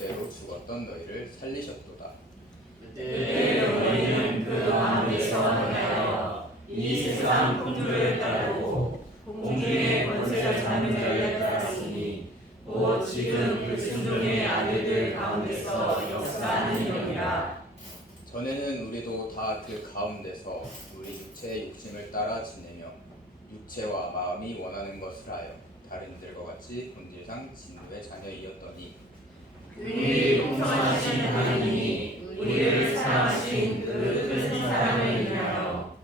죄로 죽었던 너희를 살리셨도다. 그때 너희는 그 가운데서 행하여 이 세상 풍조를 따르고 공중의 권세를 잡는 자를 따랐으니 곧 지금 불순종의 아들들 가운데서 역사하는 영이라. 전에는 우리도 다 그 가운데서 우리 육체의 욕심을 따라 지내며 육체와 마음이 원하는 것을 하여 다른 이들과 같이 본질상 진노의 자녀이었더니 우리 공성하신 하나님이 우리를 사랑하신 그 큰 사랑을 인하여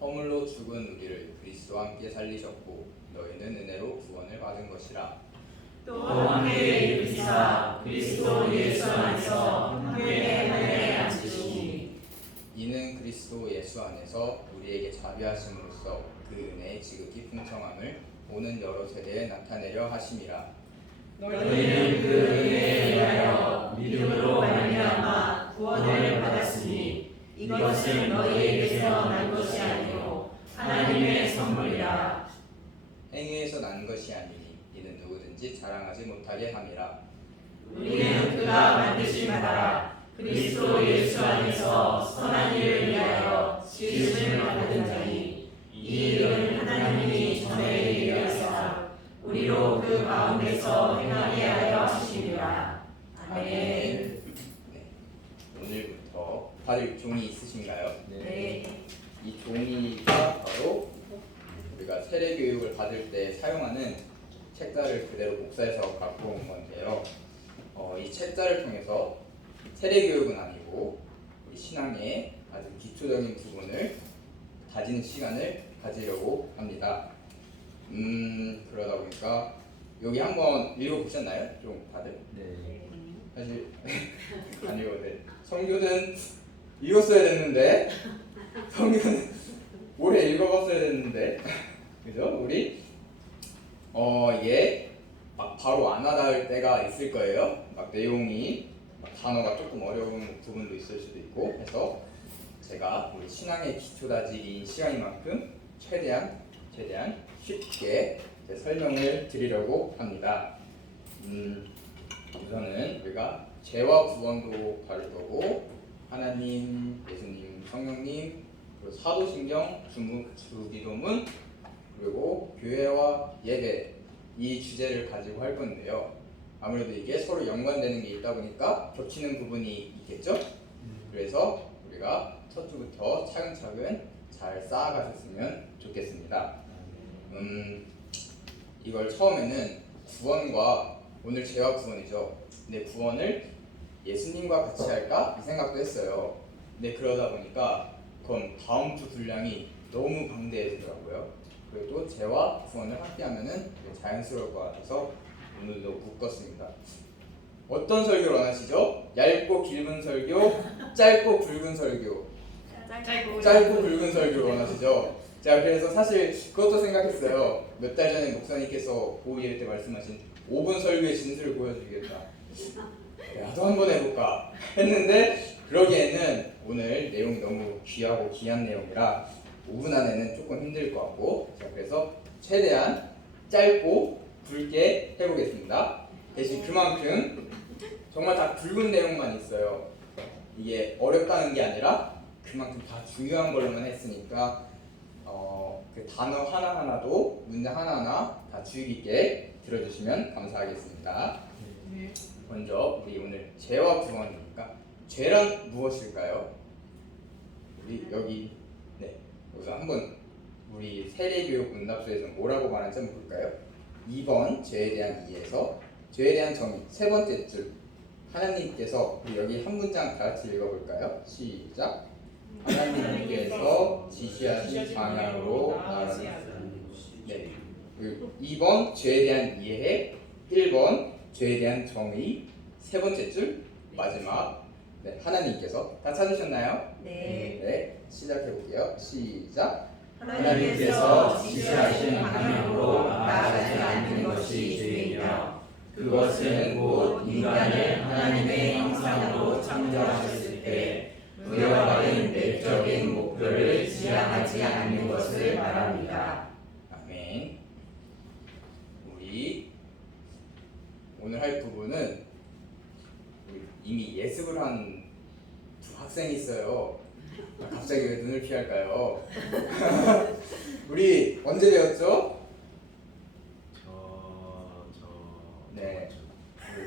허물로 죽은 우리를 그리스도와 함께 살리셨고 너희는 은혜로 구원을 받은 것이라. 또 함께 일으키사 그리스도 예수 안에서 함께 하늘에 앉으시니 이는 그리스도 예수 안에서 우리에게 자비하심으로써 그 은혜의 지극히 풍성함을 오는 여러 세대에 나타내려 하심이라. 너희는 그 은혜에 의하여 믿음으로 말미암아 구원을 받았으니 이것은 너희에게서 난 것이 아니요 하나님의 선물이라. 행위에서 난 것이 아니니 이는 누구든지 자랑하지 못하게 함이라. 우리는 그가 만드신 바라 그리스도 예수 안에서 선한 일을 위하여 지으심을 받은 자니 이 일은 하나님이 전에 예비하사 우리로 그 가운데서 행하게 하여 하시니라. 아멘. 네. 오늘부터 다들 종이 있으신가요? 네. 이 종이가 바로 우리가 세례 교육을 받을 때 사용하는 책자를 그대로 복사해서 갖고 온 건데요. 이 책자를 통해서 세례 교육은 아니고 우리 신앙의 아주 기초적인 부분을 다지는 시간을 가지려고 합니다. 그러다 보니까 여기 한번 읽어보셨나요? 좀 다들? 네. 사실 아니요, 네. 성교는 읽었어야 됐는데 성교는 올해 읽어봤어야 됐는데 그죠? 우리 이게 막 바로 안 와닿을 때가 있을 거예요. 막 내용이 막 단어가 조금 어려운 부분도 있을 수도 있고 해서 제가 우리 신앙의 기초 다지기인 시간이만큼 최대한 쉽게 설명을 드리려고 합니다. 우선은 우리가 죄와 구원도 다룰 거고 하나님, 예수님, 성령님, 그리고 사도신경, 주기도문, 그리고 교회와 예배 이 주제를 가지고 할 건데요. 아무래도 이게 서로 연관되는 게 있다 보니까 겹치는 부분이 있겠죠? 그래서 우리가 첫 주부터 차근차근 잘 쌓아가셨으면 좋겠습니다. 이걸 처음에는 구원과 오늘 죄와 구원이죠. 근데 구원을 예수님과 같이 할까? 이 생각도 했어요. 근데 그러다 보니까 그럼 다음 주 분량이 너무 방대해지더라고요. 그리고 또 죄와 구원을 함께 하면은 자연스러울 것 같아서 오늘도 묶었습니다. 어떤 설교를 원하시죠? 얇고 길은 설교, 짧고 굵은 설교. 짧고 굵은 설교를 원하시죠? 제가 그래서 사실 그것도 생각했어요. 몇 달 전에 목사님께서 보이일 때 말씀하신 5분 설교의 진수를 보여주겠다. 나도 한번 해볼까 했는데 그러기에는 오늘 내용이 너무 귀하고 귀한 내용이라 5분 안에는 조금 힘들 것 같고 제가 그래서 최대한 짧고 굵게 해보겠습니다. 대신 그만큼 정말 다 굵은 내용만 있어요. 이게 어렵다는 게 아니라 그만큼 다 중요한 걸로만 했으니까 그 단어 하나하나도 문장 하나하나 다 주의 깊게 들어주시면 감사하겠습니다. 먼저 우리 오늘 죄와 구원이니까 죄란 무엇일까요? 우리 여기 우선 한번 우리 세례교육 문답서에서 뭐라고 말하는지 한번 볼까요? 2번 죄에 대한 이해에서 죄에 대한 정의 세 번째 줄 하나님께서 우리 여기 한 문장 다 같이 읽어볼까요? 시작. 하나님께서 지시하신 방향으로 나아가는 네. 2번 죄에 대한 이해, 1번 죄에 대한 정의, 세 번째 줄 마지막 하나님께서 다 찾으셨나요? 네. 시작해 볼게요. 시작. 하나님께서 지시하신 방향으로 나아가지 않는 것이 죄이며 그것은 곧 인간을 하나님의 형상으로 창조하셨을 때 그와 같은 내적인 목표를 지향하지 않는 것을 말합니다. 아멘. 우리 오늘 할 부분은 이미 예습을 한 두 학생이 있어요. 갑자기 왜 눈을 피할까요? 우리 언제 배웠죠? 네,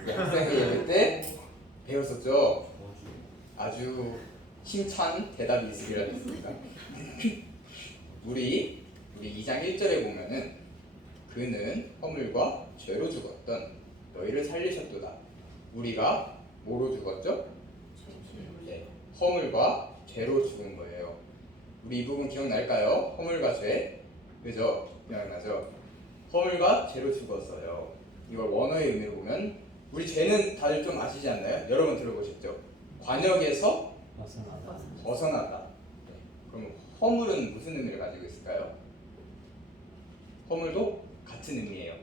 우리 학생회 예배 때 배웠었죠. 아주 힘찬 대답이 있으리라 믿습니다. 우리 2장 1절에 보면은 그는 허물과 죄로 죽었던 너희를 살리셨도다. 우리가 뭐로 죽었죠? 네, 허물과 죄로 죽은 거예요. 우리 이 부분 기억날까요? 허물과 죄, 그죠? 기억나죠? 허물과 죄로 죽었어요. 이걸 원어의 의미로 보면 우리 죄는 다들 좀 아시지 않나요? 여러 번 들어보셨죠? 관역에서 벗어나다. 네. 그럼 허물은 무슨 의미를 가지고 있을까요? 허물도 같은 의미예요.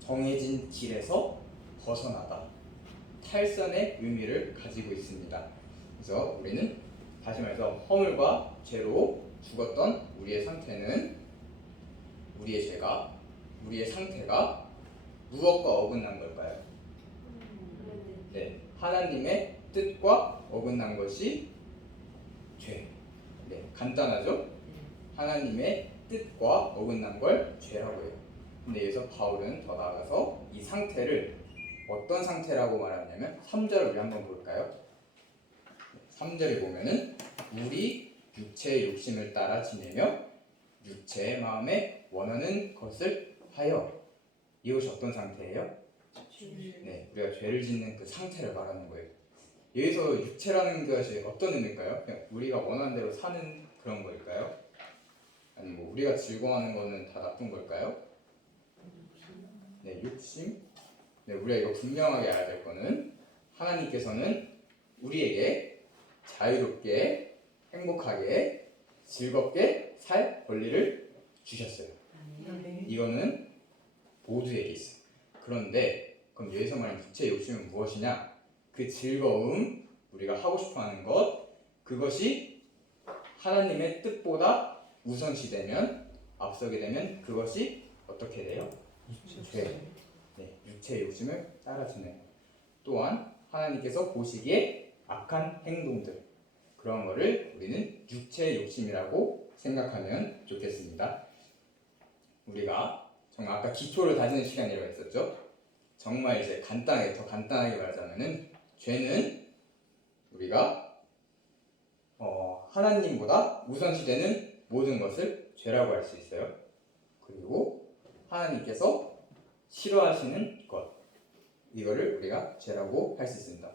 정해진 길에서 벗어나다. 탈선의 의미를 가지고 있습니다. 그래서 우리는 다시 말해서 허물과 죄로 죽었던 우리의 상태는 우리의 상태가 무엇과 어긋난 걸까요? 네, 하나님의 뜻과 어긋난 것이 죄. 네, 간단하죠? 하나님의 뜻과 어긋난 걸 죄라고 해요. 근데 여기서 바울은 더 나아가서 이 상태를 어떤 상태라고 말하냐면 3절을 우리 한번 볼까요? 3절에 보면은 우리 육체의 욕심을 따라 지내며 육체의 마음에 원하는 것을 하여. 이것이 어떤 상태예요? 네, 우리가 죄를 짓는 그 상태를 말하는 거예요. 여기서 육체라는 것이 어떤 의미일까요? 그냥 우리가 원하는 대로 사는 그런 거일까요? 아니면 뭐 우리가 즐거워하는 거는 다 나쁜 걸까요? 네, 욕심. 네, 우리가 이거 분명하게 알아야 될 거는 하나님께서는 우리에게 자유롭게, 행복하게, 즐겁게 살 권리를 주셨어요. 이거는 모두에게 있어요. 그런데 그럼 여기서 말하는 육체의 욕심은 무엇이냐? 그 즐거움, 우리가 하고 싶어하는 것, 그것이 하나님의 뜻보다 우선시되면, 앞서게 되면 그것이 어떻게 돼요? 죄. 네, 육체의 욕심을 따라주는. 또한 하나님께서 보시기에 악한 행동들, 그런 거를 우리는 육체의 욕심이라고 생각하면 좋겠습니다. 우리가 정말 아까 기초를 다지는 시간이라고 했었죠. 정말 이제 더 간단하게 말하자면은 죄는 우리가 하나님보다 우선시되는 모든 것을 죄라고 할 수 있어요. 그리고 하나님께서 싫어하시는 것, 이거를 우리가 죄라고 할 수 있습니다.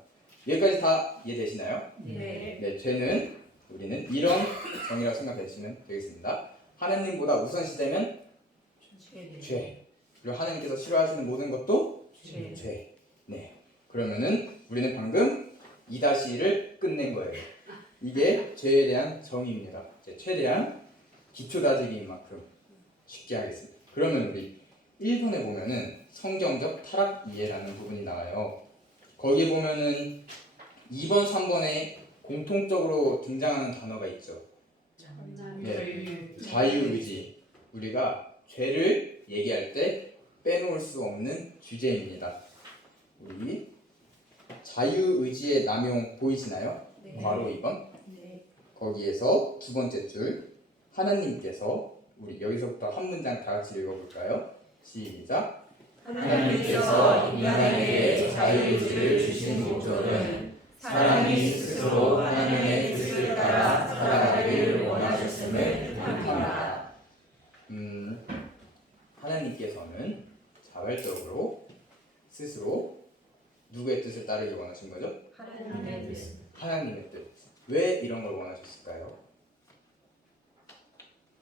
여기까지 다 이해되시나요? 네, 죄는 우리는 이런 정의라고 생각하시면 되겠습니다. 하나님보다 우선시되면 죄. 그리고 하나님께서 싫어하시는 모든 것도 죄. 네. 그러면은 우리는 방금 2-1을 끝낸 거예요. 이게 죄에 대한 정의입니다. 최대한 기초 다지기인 만큼 쉽게 하겠습니다. 그러면 우리 1번에 보면은 성경적 타락 이해라는 부분이 나와요. 거기 보면은 2번, 3번에 공통적으로 등장하는 단어가 있죠. 네, 자유의지. 우리가 죄를 얘기할 때 빼놓을 수 없는 주제입니다. 우리 자유의지의 남용 보이시나요? 괄호 2번. 거기에서 두 번째 줄, 하나님께서, 우리 여기서부터 한 문장 다 같이 읽어볼까요? 시작. 하나님께서 인간에게 자유의지를 주신 목적은 사람이 스스로 하나님의 뜻을 따라 살아가기를 원하셨음을 뜻합니다. 하나님께서는 자발적으로 스스로 누구의 뜻을 따르기 원하신 거죠? 하나님의 뜻. 하나님의 뜻. 왜 이런 걸 원하셨을까요?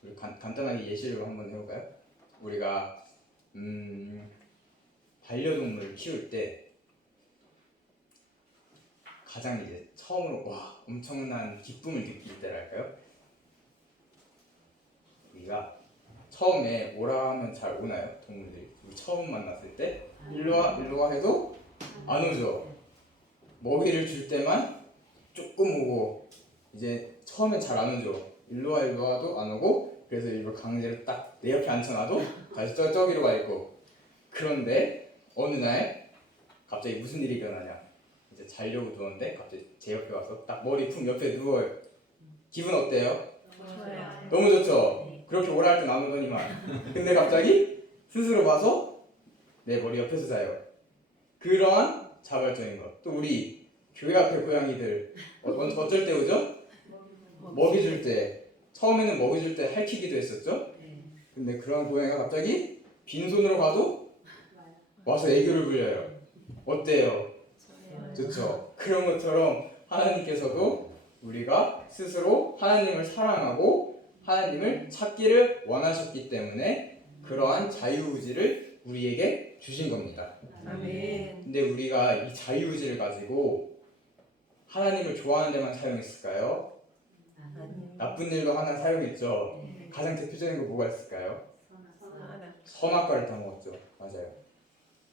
우리 간단하게 예시를 한번 해볼까요? 우리가 반려동물을 키울 때 가장 이제 처음으로 엄청난 기쁨을 느낄 때랄까요? 우리가 처음에 오라 하면 잘 오나요? 동물들이. 우리 처음 만났을 때 일로와 해도 안 오죠. 먹이를 줄 때만 조금 오고, 이제 처음엔 잘 안 오죠. 일로와도 안 오고, 그래서 일부러 강제로 딱 내 옆에 앉혀놔도 다시 저기로 가 있고. 그런데 어느 날 갑자기 무슨 일이 일어나냐? 이제 자려고 누웠는데 갑자기 제 옆에 와서 딱 머리 품 옆에 누워요. 기분 어때요? 좋아요. 너무 좋죠? 네. 그렇게 오래 할 때 나누더니만. 근데 갑자기 스스로 와서 내 머리 옆에서 자요. 그러한 자발적인 것. 또 우리 교회 앞에 고양이들 어쩔 때 오죠? 먹이 줄 때. 처음에는 먹이 줄 때 핥히기도 했었죠? 근데 그런 고양이가 갑자기 빈손으로 가도 와서 애교를 부려요. 어때요? 좋죠? 그런 것처럼 하나님께서도 우리가 스스로 하나님을 사랑하고 하나님을 찾기를 원하셨기 때문에 그러한 자유의지를 우리에게 주신 겁니다. 아멘. 근데 우리가 이 자유의지를 가지고 하나님을 좋아하는 데만 사용했을까요? 나쁜 일도 하나 사용했죠. 가장 대표적인 거 뭐가 있을까요? 선악과를 따먹었죠. 맞아요.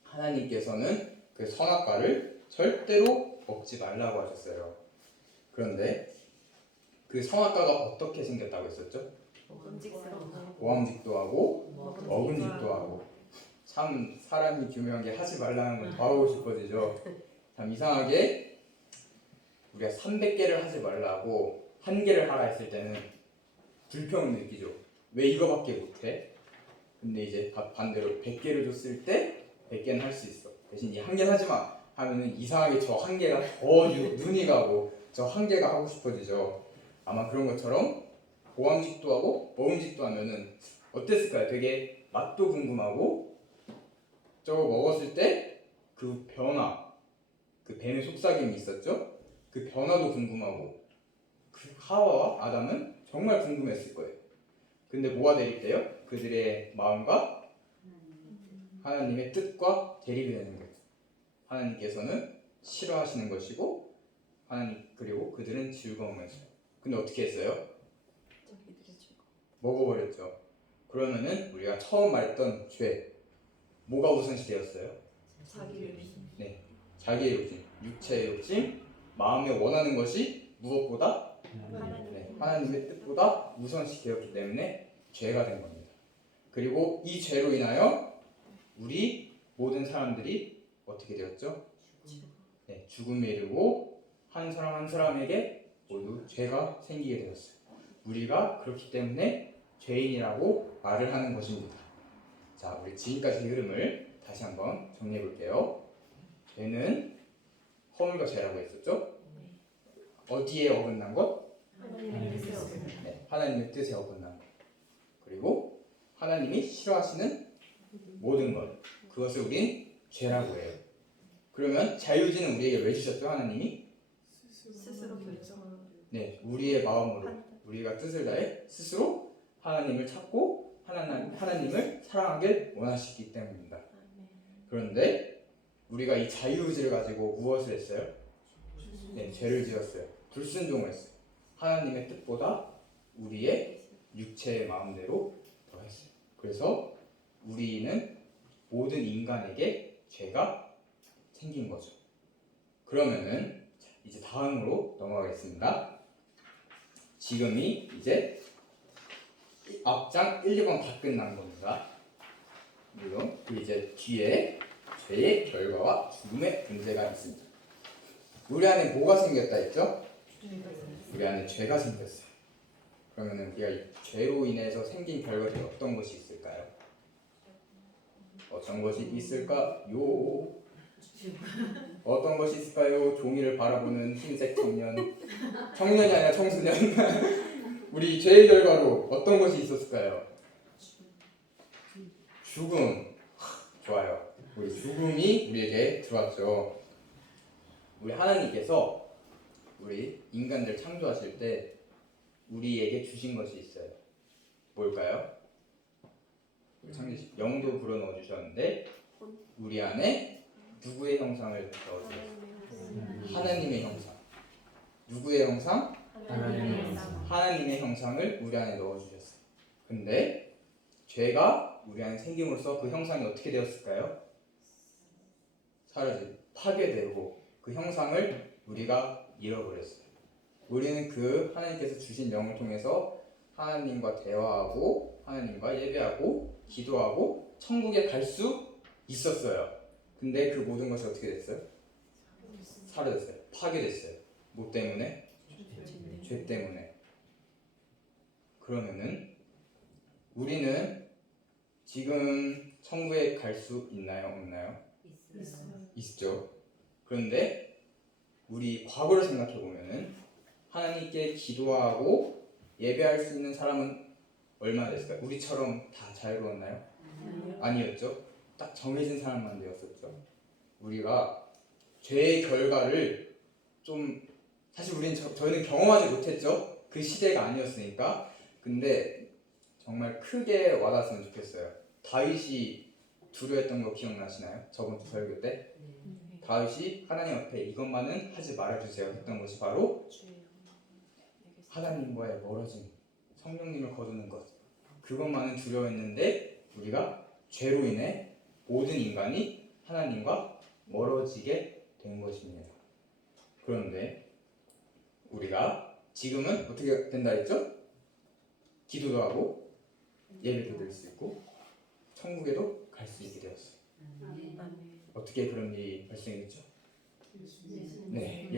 하나님께서는 그 선악과를 절대로 먹지 말라고 하셨어요. 그런데 그 선악과가 어떻게 생겼다고 했었죠? 모함직도 하고 먹음직도 하고. 참 사람이 교묘한 게 하지 말라는 건 더 하고 싶어지죠. 참 이상하게 우리가 300개를 하지 말라고 1개를 하라 했을 때는 불평을 느끼죠. 왜 이거밖에 못해? 근데 이제 반대로 100개를 줬을 때 100개는 할 수 있어. 대신 이 1개는 하지 마 하면은 이상하게 저 1개가 더 눈이 가고 저 1개가 하고 싶어지죠. 아마 그런 것처럼 보암직도 하고 먹음직도 하면은 어땠을까요? 되게 맛도 궁금하고 저거 먹었을 때 그 변화, 그 뱀의 속삭임이 있었죠? 그 변화도 궁금하고 그 하와와 아담은 정말 궁금했을 거예요. 근데 뭐가 대립돼요? 그들의 마음과 하나님의 뜻과 대립이 되는 거예요. 하나님께서는 싫어하시는 것이고 하나님 그리고 그들은 즐거움이었어요. 근데 어떻게 했어요? 먹어버렸죠. 그러면은 우리가 처음 말했던 죄 뭐가 우선시 되었어요? 네, 자기의 욕심, 육체의 욕심, 마음에 원하는 것이 무엇보다 하나님의 뜻보다 우선시 되었기 때문에 죄가 된 겁니다. 그리고 이 죄로 인하여 우리 모든 사람들이 어떻게 되었죠? 네, 죽음에 이르고 한 사람 한 사람에게 모두 죄가 생기게 되었어요. 우리가 그렇기 때문에 죄인이라고 말을 하는 것입니다. 자, 우리 지금까지 흐름을 다시 한번 정리해 볼게요. 죄는 허물과 죄라고 했었죠? 어디에 어긋난 것? 네, 하나님의 뜻에 어긋난 것. 그리고 하나님이 싫어하시는 모든 것. 그것을 우린 죄라고 해요. 그러면 자유의지는 우리에게 왜 주셨죠? 하나님이? 스스로 결정. 네, 우리의 마음으로 우리가 뜻을 다해 스스로 하나님을 찾고 하나님을 사랑하길 원하시기 때문입니다. 그런데 우리가 이 자유의지를 가지고 무엇을 했어요? 네, 죄를 지었어요. 불순종을 했어요. 하나님의 뜻보다 우리의 육체의 마음대로 더 했어요. 그래서 우리는 모든 인간에게 죄가 생긴 거죠. 그러면은 이제 다음으로 넘어가겠습니다. 지금이 이제 앞장 1, 2번 다 끝난 겁니다. 물론 이제 뒤에 죄의 결과와 죽음의 문제가 있습니다. 우리 안에 뭐가 생겼다 했죠? 우리 안에 죄가 생겼어요. 그러면은 우리가 이 죄로 인해서 생긴 결과들이 어떤 것이 있을까요? 어떤 것이 있을까요? 어떤 것이 있을까요? 종이를 바라보는 흰색 청년. 청년이 아니라 청소년. 우리 죄의 결과로 어떤 것이 있었을까요? 죽음. 좋아요. 우리 죽음이 우리에게 들어왔죠. 우리 하나님께서 우리 인간들 창조하실 때 우리에게 주신 것이 있어요. 뭘까요? 영도 불어넣어 주셨는데 우리 안에 누구의 형상을 넣어주셨어요? 하나님의 형상. 누구의 형상? 하나님의 형상을 우리 안에 넣어주셨어요. 근데 죄가 우리 안에 생김으로써 그 형상이 어떻게 되었을까요? 사라지고 파괴되고 그 형상을 우리가 잃어버렸어요. 우리는 그 하나님께서 주신 영을 통해서 하나님과 대화하고 하나님과 예배하고 기도하고 천국에 갈 수 있었어요. 근데 그 모든 것이 어떻게 됐어요? 사라졌어요. 파괴됐어요. 뭐 때문에? 죄 때문에. 그러면은 우리는 지금 천국에 갈 수 있나요? 없나요? 있죠. 그런데 우리 과거를 생각해 보면은 하나님께 기도하고 예배할 수 있는 사람은 얼마나 됐을까요? 우리처럼 다 자유로웠나요? 아니었죠. 딱 정해진 사람만 되었었죠. 우리가 죄의 결과를 좀 사실 저희는 경험하지 못했죠. 그 시대가 아니었으니까. 근데 정말 크게 와닿았으면 좋겠어요. 다윗이 두려웠던 거 기억나시나요? 저번 주 설교 때 다윗이 하나님 앞에 이것만은 하지 말아주세요 했던 것이 바로 하나님과의 멀어짐, 성령님을 거두는 것, 그것만은 두려워했는데 우리가 죄로 인해 모든 인간이 하나님과 멀어지게 된 것입니다. 그런데 우리가 지금은 어떻게 된다 했죠? 기도도 하고 예배도 드릴 수 있고 천국에도 갈 수 있게 되었어요. 어떻게 그런 일이 발생했죠? 네,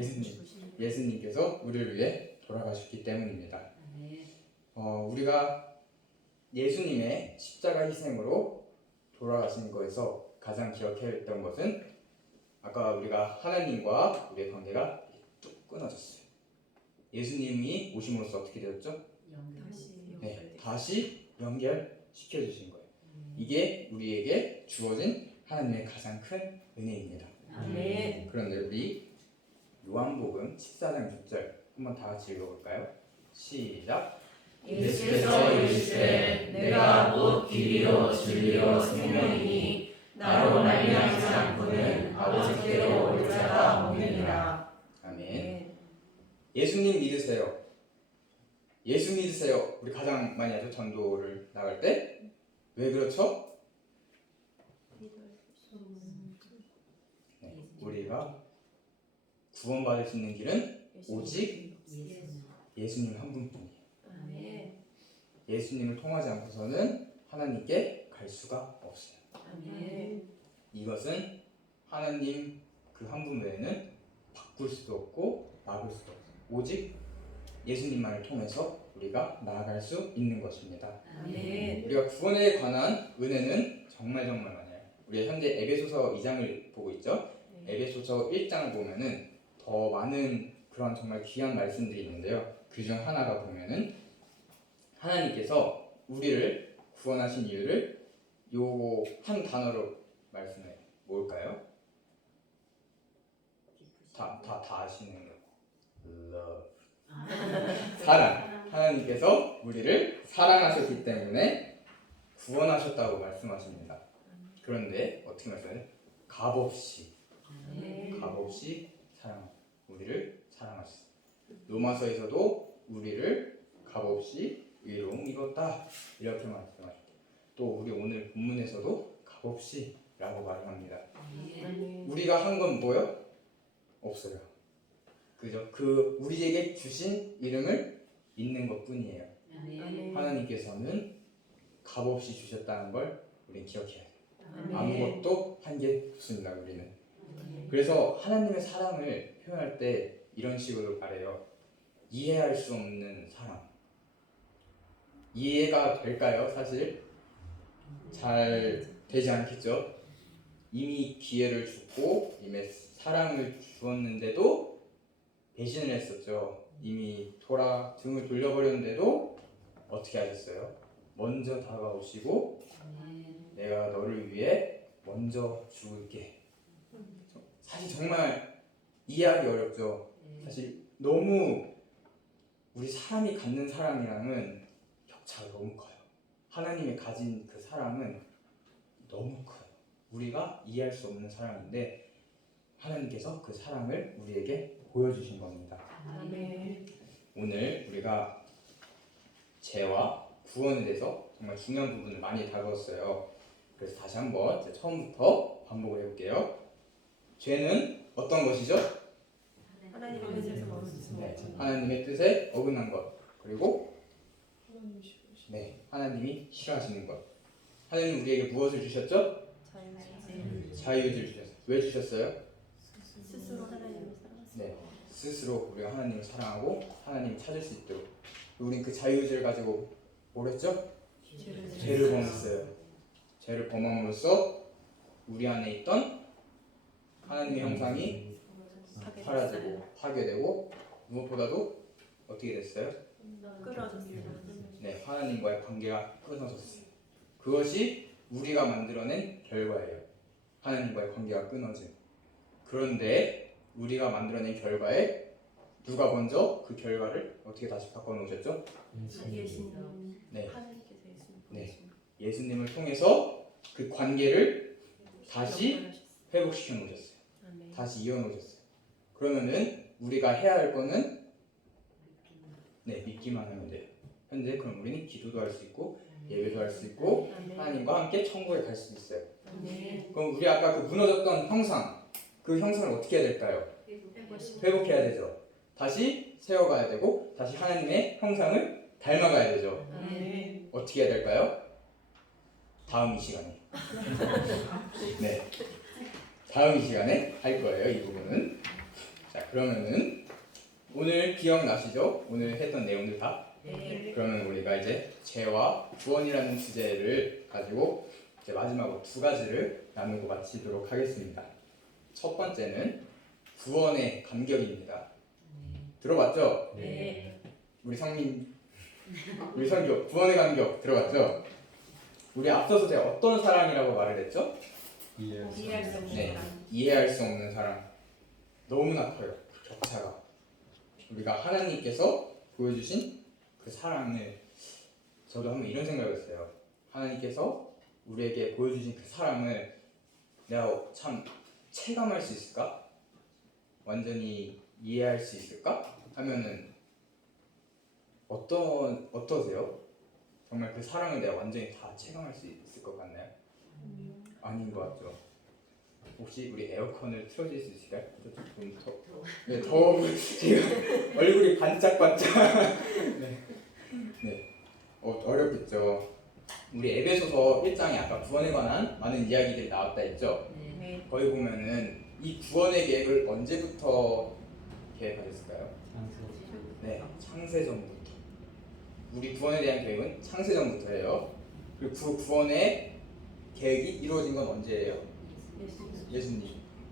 예수님께서 우리를 위해 돌아가셨기 때문입니다. 우리가 예수님의 십자가 희생으로 돌아가신 거에서 가장 기억해야 했던 것은 아까 우리가 하나님과 우리의 관계가 뚝 끊어졌어요. 예수님이 오심으로써 어떻게 되었죠? 네, 다시 연결시켜 주신 거예요. 이게 우리에게 주어진 하나님의 가장 큰 은혜입니다. 그런데 우리 요한복음 14장 6절 한번 다 같이 읽어볼까요? 시작. 예수께서 이르시되 내가 곧 길이요 진리요 생명이니 나로 말미암지 않고는 아버지께로 올 자가 없느니라. 아멘. 예수님 믿으세요. 예수 믿으세요. 우리 가장 많이 하죠. 전도를 나갈 때. 왜 그렇죠? 네, 우리가 구원받을 수 있는 길은 오직 예수님 한 분뿐이에요. 예수님을 통하지 않고서는 하나님께 갈 수가 없어요. 이것은 하나님 그 한 분 외에는 바꿀 수도 없고 막을 수도 없어요. 오직 예수님만을 통해서 우리가 나아갈 수 있는 것입니다. 우리가 구원에 관한 은혜는 정말 많아요. 우리가 현재 에베소서 2장을 보고 있죠. 에베소서 1장을 보면은 더 많은 그런 정말 귀한 말씀들이 있는데요. 그 중 하나가 보면은 하나님께서 우리를 구원하신 이유를 요 한 단어로 말씀해요. 뭘까요? 다 아시는 거. Love. 사랑. 하나님께서 우리를 사랑하셨기 때문에 구원하셨다고 말씀하십니다. 그런데 어떻게 말씀해요? 값없이 우리를 사랑하셨어요. 로마서에서도 우리를 값없이 의로움 입었다 이렇게 말씀하셨고, 또 우리 오늘 본문에서도 값없이 라고 말을 합니다. 우리가 한 건 뭐요? 없어요. 그죠? 그 우리에게 주신 이름을 있는 것 뿐이에요. 하나님께서는 값없이 주셨다는 걸 우리는 기억해야 돼요. 아무것도 한 게 없습니다. 우리는. 그래서 하나님의 사랑을 표현할 때 이런 식으로 말해요. 이해할 수 없는 사랑. 이해가 될까요? 사실 잘 되지 않겠죠. 이미 기회를 주고 이미 사랑을 주었는데도 배신을 했었죠. 이미 등을 돌려버렸는데도 어떻게 하셨어요? 먼저 다가오시고 내가 너를 위해 먼저 죽을게. 사실 정말 이해하기 어렵죠. 사실 너무 우리 사람이 갖는 사랑이랑은 격차가 너무 커요. 하나님이 가진 그 사랑은 너무 커요. 우리가 이해할 수 없는 사랑인데 하나님께서 그 사랑을 우리에게 보여주신 겁니다. 오늘 우리가 죄와 구원에 대해서 정말 중요한 부분을 많이 다루었어요. 그래서 다시 한번 처음부터 반복을 해볼게요. 죄는 어떤 것이죠? 하나님의 뜻에 어긋난 것. 그리고 하나님이 싫어하시는 것. 하나님 우리에게 무엇을 주셨죠? 자유를 주셨어요. 왜 주셨어요? 스스로 하나님을 스스로 우리가 하나님을 사랑하고 하나님을 찾을 수 있도록 우린 그 자유의지를 가지고 뭘 했죠? 죄를 범했어요. 죄를 범함으로써 우리 안에 있던 하나님의 형상이 사라지고 파괴되고 무엇보다도 어떻게 됐어요? 네, 하나님과의 관계가 끊어졌어요. 그것이 우리가 만들어낸 결과예요. 하나님과의 관계가 끊어진. 그런데 우리가 만들어낸 결과에 누가 먼저 그 결과를 어떻게 다시 바꿔놓으셨죠? 네. 네. 예수님을 통해서 그 관계를 다시 회복시켜 놓으셨어요. 다시 이어 놓으셨어요. 그러면은 우리가 해야 할 거는 믿기만 하면 돼요. 현재 그럼 우리는 기도도 할 수 있고 예배도 할 수 있고 하나님과 함께 천국에 갈 수 있어요. 그럼 우리 아까 그 무너졌던 형상, 그 형상을 어떻게 해야 될까요? 회복해야 되죠. 다시 세워가야 되고 다시 하나님의 형상을 닮아가야 되죠. 어떻게 해야 될까요? 다음 이 시간에 네, 다음 이 시간에 할 거예요. 이 부분은. 자, 그러면은 오늘 기억나시죠? 오늘 했던 내용들 다? 그러면 우리가 이제 죄와 구원이라는 주제를 가지고 이제 마지막으로 두 가지를 나누고 마치도록 하겠습니다. 첫 번째는 구원의 감격입니다. 들어봤죠? 우리 성교 구원의 감격 들어봤죠? 우리 앞서서 제가 어떤 사랑이라고 말을 했죠? 이해할 수 없는 사랑. 너무나 커요. 그 격차가. 우리가 하나님께서 보여주신 그 사랑을 저도 한번 이런 생각을 했어요. 하나님께서 우리에게 보여주신 그 사랑을 내가 참 체감할 수 있을까? 완전히 이해할 수 있을까? 하면은 어떠세요? 정말 그 사랑을 내가 완전히 다 체감할 수 있을 것 같나요? 아닌 것 같죠? 혹시 우리 에어컨을 틀어줄 수 있을까요? 조금 더 지금 얼굴이 반짝반짝. 어렵겠죠. 우리 에베소서 1장에 아까 구원에 관한 많은 이야기들이 나왔다 했죠. 거기 보면은 이 구원의 계획을 언제부터 계획하셨을까요? 창세전부터. 우리 구원에 대한 계획은 창세전부터예요. 그리고 그 구원의 계획이 이루어진 건 언제예요? 예수님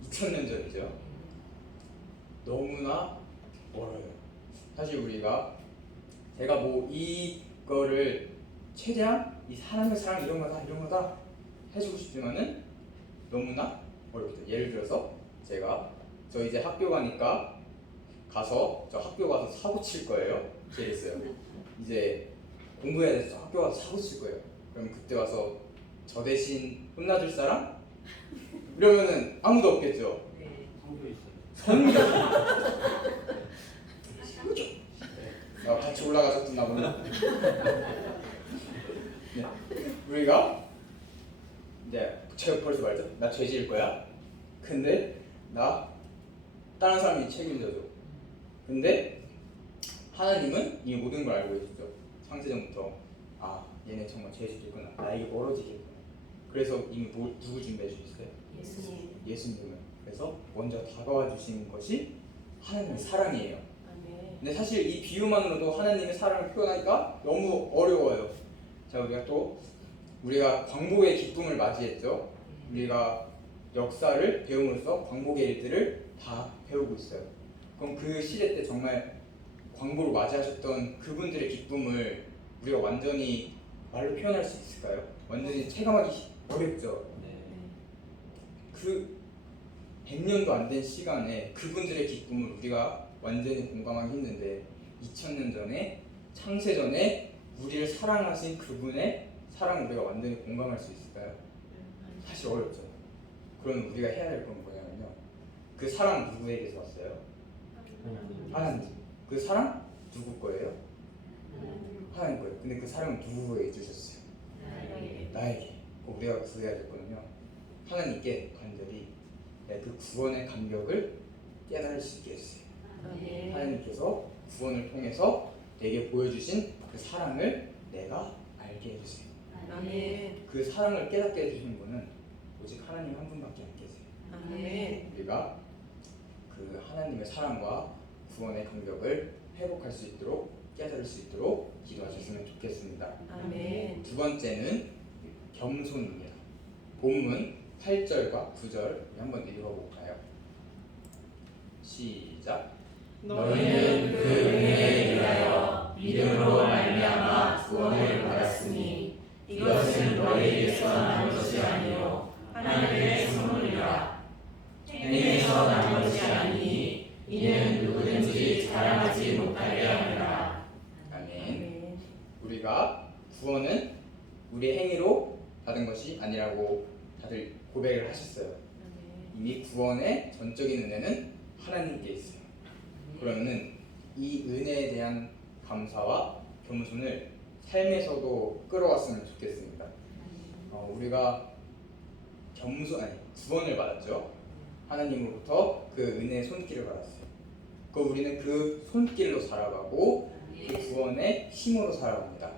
2000년 전이죠. 너무나 멀어요. 사실 우리가 제가 뭐 이거를 최대한 이 사람의 사랑 이런 거다 해주고 싶지만은 너무나 어렵죠. 예를 들어서 저 이제 학교 가니까 저 학교 가서 사고 칠 거예요. 그랬어요. 이제 공부해야 돼서 학교 가서 사고 칠 거예요. 그럼 그때 와서 저 대신 혼나줄 사람? 이러면은 아무도 없겠죠. 선교. 같이 올라가셨나 보네. 우리가 제가 벌써 말했죠. 나 죄 지을 거야. 근데 나 다른 사람이 책임져줘. 근데 하나님은 이 모든 걸 알고 계시죠. 창세전부터 얘네 정말 죄 짓겠구나. 나에게 멀어지겠구나. 그래서 이미 누구 준비해 주셨어요? 예수님을. 그래서 먼저 다가와 주신 것이 하나님의 사랑이에요. 근데 사실 이 비유만으로도 하나님의 사랑을 표현하기가 너무 어려워요. 자, 우리가 광복의 기쁨을 맞이했죠. 우리가 역사를 배움으로써 광복의 일들을 다 배우고 있어요. 그럼 그 시대 때 정말 광복을 맞이하셨던 그분들의 기쁨을 우리가 완전히 말로 표현할 수 있을까요? 완전히 체감하기 어렵죠. 그 100년도 안 된 시간에 그분들의 기쁨을 우리가 완전히 공감하기 힘든데 2000년 전에 창세전에 우리를 사랑하신 그분의 사랑을 우리가 완전히 공감할 수 있을까요? 사실 어렵죠. 그럼 우리가 해야 될 건 뭐냐면요, 그 사랑 누구에게서 왔어요? 하나님. 그 사랑 누구 거예요? 하나님 거예요. 근데 그 사랑은 누구에게 주셨어요? 나에게. 우리가 구해야 될 거는요, 하나님께 간절히 그 구원의 감격을 깨달을 수 있게 해주세요. 하나님께서 구원을 통해서 내게 보여주신 그 사랑을 내가 알게 해주세요. 그 사랑을 깨닫게 해주신 분은 오직 하나님 한 분밖에 안 계세요. 우리가 그 하나님의 사랑과 구원의 감격을 회복할 수 있도록 깨달을 수 있도록 기도하셨으면 좋겠습니다. 아멘. 두 번째는 겸손입니다. 본문 8절과 9절 한번 읽어볼까요? 시작. 너희는 그 은혜에 의하여 믿음으로 말미암아 구원을 받았으니 이것은 너희에게서 난 것이 아니요 하나님의 선물이라. 행위에서 난 것이 아니니 이는 누구든지 자랑하지 못하게 함이라. 아멘. 우리가 구원은 우리 행위로 받은 것이 아니라고 다들 고백을 하셨어요. 이미 구원의 전적인 은혜는 하나님께 있어요. 그러면은 이 은혜에 대한 감사와 겸손을 삶에서도 끌어왔으면 좋겠습니다. 우리가 구원을 받았죠. 하나님으로부터 그 은혜의 손길을 받았어요. 우리는 그 손길로 살아가고 그 구원의 힘으로 살아갑니다.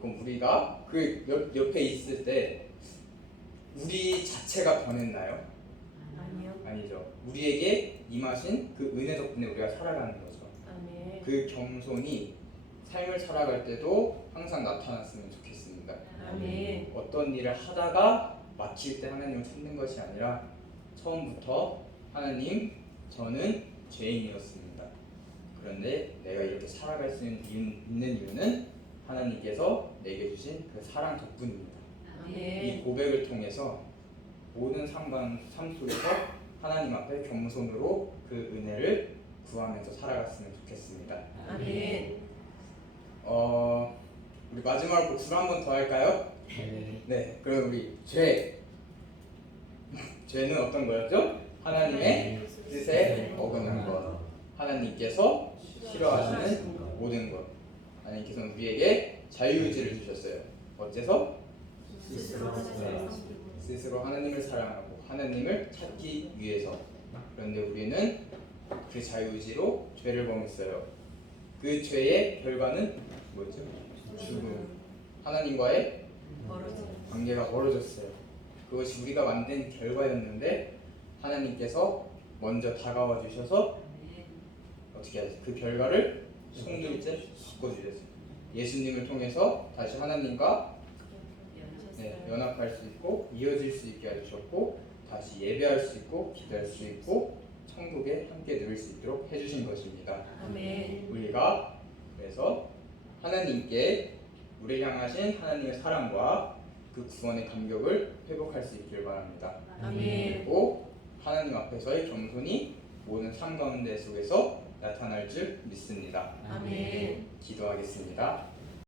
그럼 우리가 그 옆에 있을 때 우리 자체가 변했나요? 아니죠. 우리에게 임하신 그 은혜 덕분에 우리가 살아가는 거죠. 그 겸손이 삶을 살아갈 때도 항상 나타났으면 좋겠습니다. 어떤 일을 하다가 마칠 때 하나님을 찾는 것이 아니라 처음부터 하나님, 저는 죄인이었습니다. 그런데 내가 이렇게 살아갈 수 있는 이유는 하나님께서 내게 주신 그 사랑 덕분입니다. 이 고백을 통해서 모든 삶 속에서 하나님 앞에 겸손으로 그 은혜를 구하면서 살아갔으면 좋겠습니다. 우리 마지막으로 복습을 한 번 더 할까요? 네, 그럼 우리 죄는 어떤 거였죠? 하나님의 뜻에 어긋난 것, 하나님께서 싫어하시는 모든 것. 하나님께서는 우리에게 자유의지를 주셨어요. 어째서? 스스로 하나님을 사랑하고 하나님을 찾기 위해서. 그런데 우리는 그 자유의지로 죄를 범했어요. 그 죄의 결과는 뭐였죠? 죽음. 하나님과의 관계가 멀어졌어요. 그것이 우리가 만든 결과였는데 하나님께서 먼저 다가와 주셔서 어떻게 하죠? 그 결과를 송두리째 바꿔주셨어요. 예수님을 통해서 다시 하나님과 연합할 수 있고 이어질 수 있게 해주셨고 다시 예배할 수 있고 기도할 수 있고 천국에 함께 누릴 수 있도록 해주신 것입니다. 우리가 그래서 하나님께 우리 향하신 하나님의 사랑과 그 구원의 감격을 회복할 수 있길 바랍니다. 그리고 하나님 앞에서의 겸손이 모든 삶 가운데 속에서 나타날 줄 믿습니다. 기도하겠습니다.